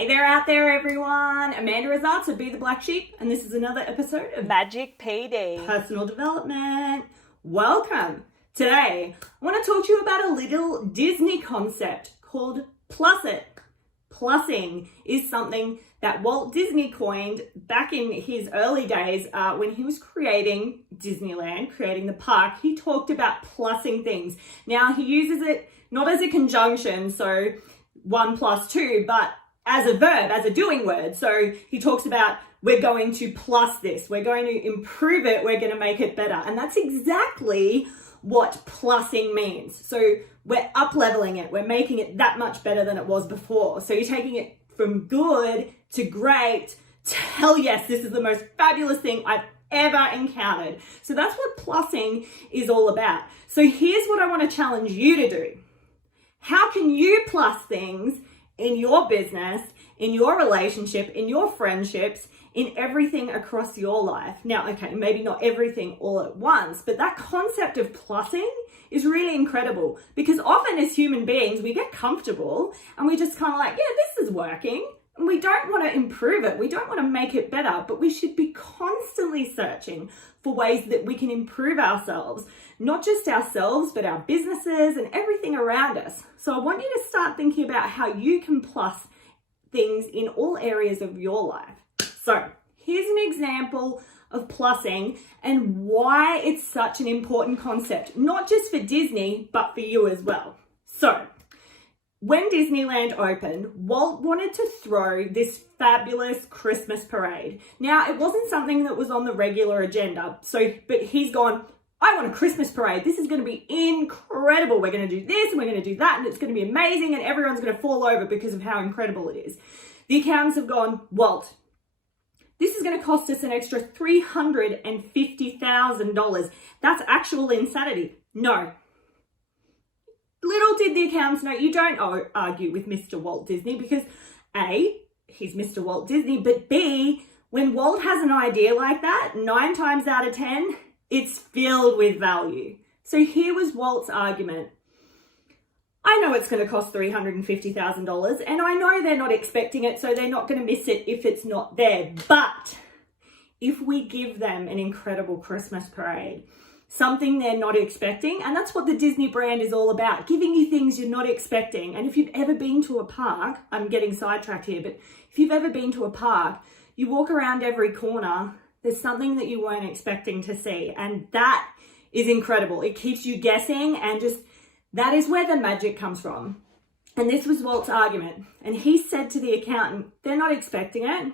Hey there out there, everyone. Amanda Rosazza, Be the Black Sheep, and this is another episode of MagicPD. Personal Development. Welcome. Today, I want to talk to you about a little Disney concept called Plus It. Plussing is something that Walt Disney coined back in his early days when he was creating Disneyland, creating the park. He talked about plussing things. Now, he uses it not as a conjunction, so 1 + 2, but as a verb, as a doing word. So he talks about, we're going to plus this, we're going to improve it, we're going to make it better. And that's exactly what plussing means. So we're up leveling it, we're making it that much better than it was before. So you're taking it from good to great to hell yes, this is the most fabulous thing I've ever encountered. So that's what plussing is all about. So here's what I want to challenge you to do. How can you plus things in your business, in your relationship, in your friendships, in everything across your life? Now, okay, maybe not everything all at once, but that concept of plussing is really incredible because often as human beings, we get comfortable and we just kind of like, yeah, this is working. And we don't want to improve it. We don't want to make it better, but we should be constantly searching for ways that we can improve ourselves, not just ourselves, but our businesses and everything around us. So I want you to start thinking about how you can plus things in all areas of your life. So here's an example of plussing and why it's such an important concept, not just for Disney, but for you as well. So when Disneyland opened, Walt wanted to throw this fabulous Christmas parade. Now, it wasn't something that was on the regular agenda. But he's gone, I want a Christmas parade. This is going to be incredible. We're going to do this and we're going to do that and it's going to be amazing and everyone's going to fall over because of how incredible it is. The accountants have gone, Walt, this is going to cost us an extra $350,000. That's actual insanity. No. Little did the accountants know, you don't argue with Mr. Walt Disney because A, he's Mr. Walt Disney, but B, when Walt has an idea like that, 9 times out of 10, it's filled with value. So here was Walt's argument. I know it's going to cost $350,000 and I know they're not expecting it, so they're not going to miss it if it's not there. But if we give them an incredible Christmas parade, something they're not expecting, and that's what the Disney brand is all about, giving you things you're not expecting. And if you've ever been to a park, I'm getting sidetracked here, but if you've ever been to a park, you walk around every corner, there's something that you weren't expecting to see. And that is incredible. It keeps you guessing and just, that is where the magic comes from. And this was Walt's argument. And he said to the accountant, they're not expecting it.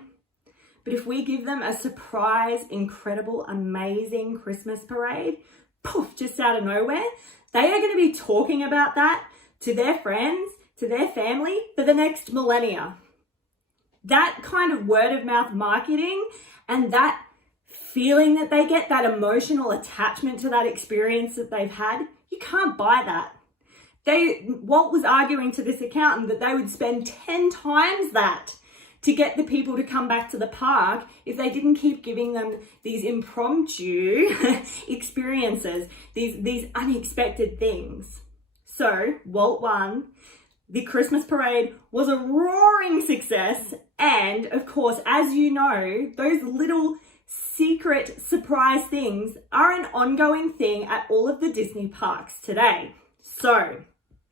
But if we give them a surprise, incredible, amazing Christmas parade, poof, just out of nowhere, they are going to be talking about that to their friends, to their family for the next millennia. That kind of word of mouth marketing and that feeling that they get, that emotional attachment to that experience that they've had, you can't buy that. Walt was arguing to this accountant that they would spend 10 times that to get the people to come back to the park if they didn't keep giving them these impromptu experiences, these unexpected things. So Walt won. The Christmas parade was a roaring success. And of course, as you know, those little secret surprise things are an ongoing thing at all of the Disney parks today. So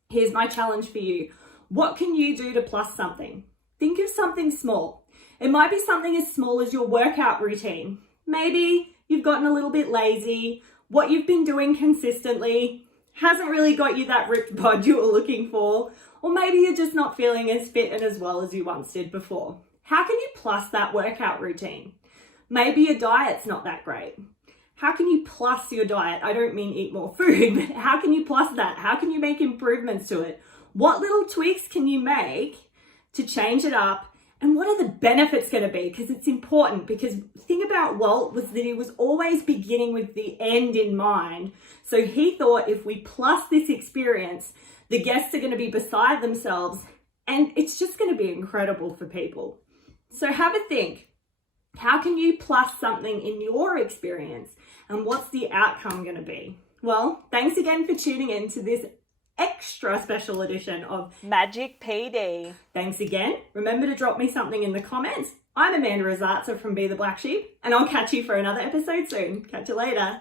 here's my challenge for you. What can you do to plus something? Think of something small. It might be something as small as your workout routine. Maybe you've gotten a little bit lazy. What you've been doing consistently hasn't really got you that ripped bod you were looking for. Or maybe you're just not feeling as fit and as well as you once did before. How can you plus that workout routine? Maybe your diet's not that great. How can you plus your diet? I don't mean eat more food, but how can you plus that? How can you make improvements to it? What little tweaks can you make to change it up? And what are the benefits going to be? Because it's important, because the thing about Walt was that he was always beginning with the end in mind. So he thought if we plus this experience, the guests are going to be beside themselves and it's just going to be incredible for people. So have a think. How can you plus something in your experience and what's the outcome going to be? Well, thanks again for tuning in to this extra special edition of MagicPD. Thanks again. Remember to drop me something in the comments. I'm Amanda Rosazza from Be the Black Sheep, and I'll catch you for another episode soon. Catch you later.